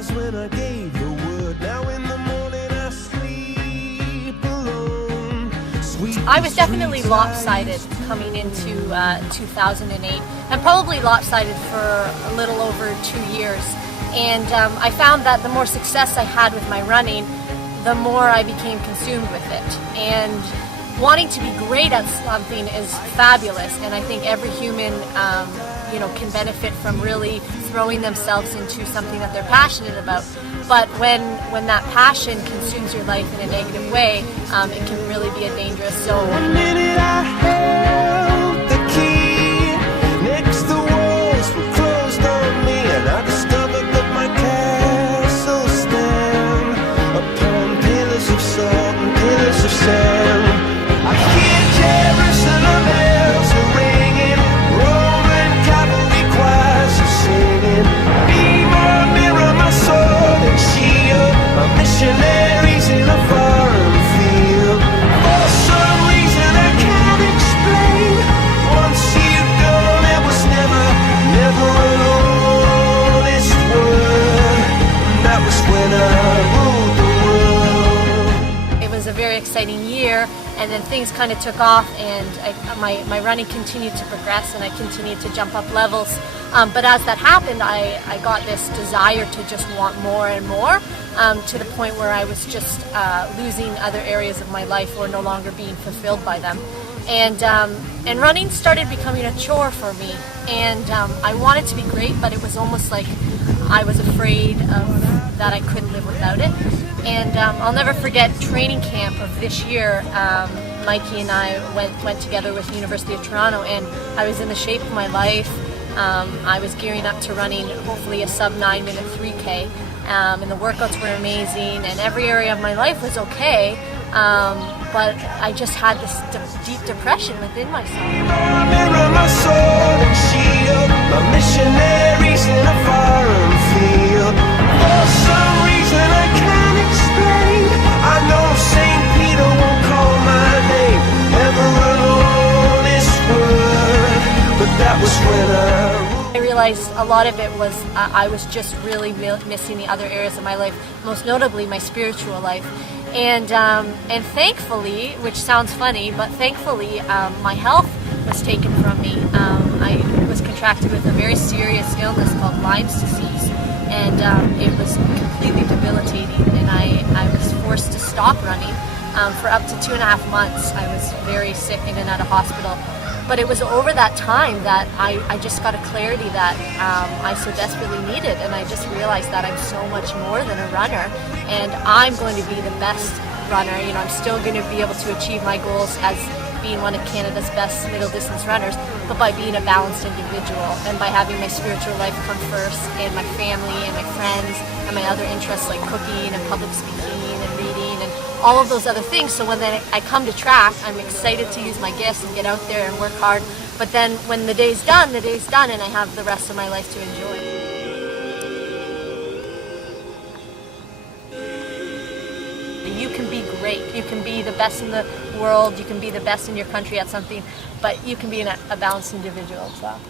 eyes when I gave the word. Now in the morning I sleep alone. Sweet I was definitely lopsided coming into 2008, and probably lopsided for a little over 2 years. And I found that the more success I had with my running, the more I became consumed with it. And wanting to be great at something is fabulous, and I think every human can benefit from really throwing themselves into something that they're passionate about. But when that passion consumes your life in a negative way, it can really be a dangerous zone. One minute I held the key, next the walls were closed on me, and I discovered that my castle stand upon pillars of salt and pillars of sand. I hear Jerusalem bells are ringing, Roman cavalry choirs are singing. Be my mirror, my sword and shield, my missionaries in a foreign field. For some reason I can't explain, once you've gone there was never an honest word. And that was when I ruled the world. It was a very exciting year, and then things kind of took off, and my running continued to progress, and I continued to jump up levels. But as that happened, I got this desire to just want more and more, to the point where I was just losing other areas of my life or no longer being fulfilled by them. And running started becoming a chore for me, and I wanted to be great, but it was almost like I was afraid that I couldn't live without it. And I'll never forget training camp of this year. Mikey and I went together with the University of Toronto, and I was in the shape of my life. I was gearing up to running hopefully a sub 9-minute 3K, and the workouts were amazing, and every area of my life was okay, but I just had this deep depression within myself. My mirror, my sword and shield, my missionaries in a foreign field. For some reason I can't explain, I know St. Peter won't call my name, never an honest word, but that was when I realized a lot of it was I was just really missing the other areas of my life, most notably my spiritual life. And thankfully, which sounds funny, but thankfully my health was taken from me. I was contracted with a very serious illness called Lyme's disease, and it was completely debilitating, and I was forced to stop running for up to 2.5 months. I was very sick, in and out of hospital. But it was over that time that I just got a clarity that I so desperately needed, and I just realized that I'm so much more than a runner, and I'm going to be the best runner. I'm still going to be able to achieve my goals as being one of Canada's best middle distance runners, but by being a balanced individual, and by having my spiritual life come first, and my family and my friends and my other interests like cooking and public speaking and reading and all of those other things. So when I come to track, I'm excited to use my gifts and get out there and work hard. But then when the day's done, and I have the rest of my life to enjoy. You can be great. You can be the best in the world. You can be the best in your country at something, but you can be a balanced individual as well.